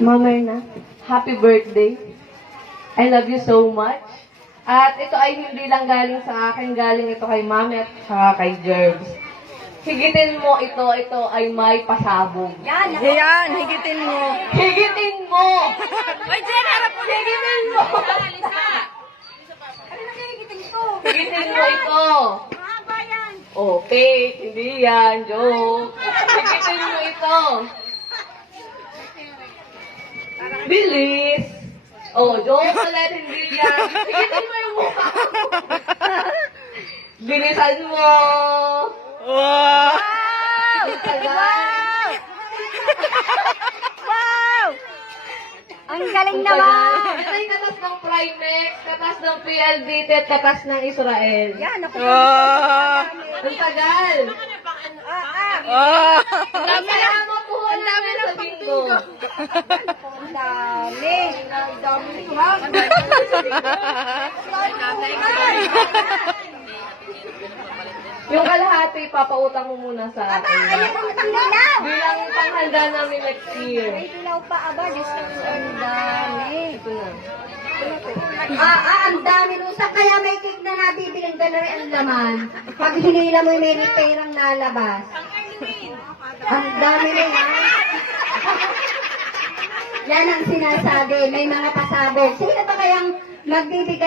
Mama na, happy birthday. I love you so much. At ito ay hindi lang galing sa akin, galing ito kay Mami at saka kay Jerbs. Higitin mo ito ay may pasabog. Yan, higitin mo. Higitin mo! Ay, Jen, harap mo. Higitin mo! Ano na higitin ito? Higitin mo ito! Mahaba yan. Okay, hindi yan, joke. Higitin mo ito! Bilis! Oh, joke ulit, hindi yan. Higitin mo yung mukha mo. Bilisan mo! Wow! Tagal! Wow! Ang galing naman! Ito yung katas ng Primex, katas ng PLDT, at katas ng Israel. Yan, ako. Ang tagal! Ang dami mo puhunan na sa bingo. Ang dami. Ang dami nito, ha? Yung kalahati, papautang mo muna sa akin. Ayan ang dilaw. Bilang panghanda namin next year. May dilaw pa, aba. Diyos ko, ang dami. Ito na. Ang dami nusak. Kaya may cake na nabibilang dalawa ang laman. Pag hinila mo, may perang nalabas. Ang dami na yan. Yan ang sinasabi. May mga pasabog. Sino ba kayang magbibigay?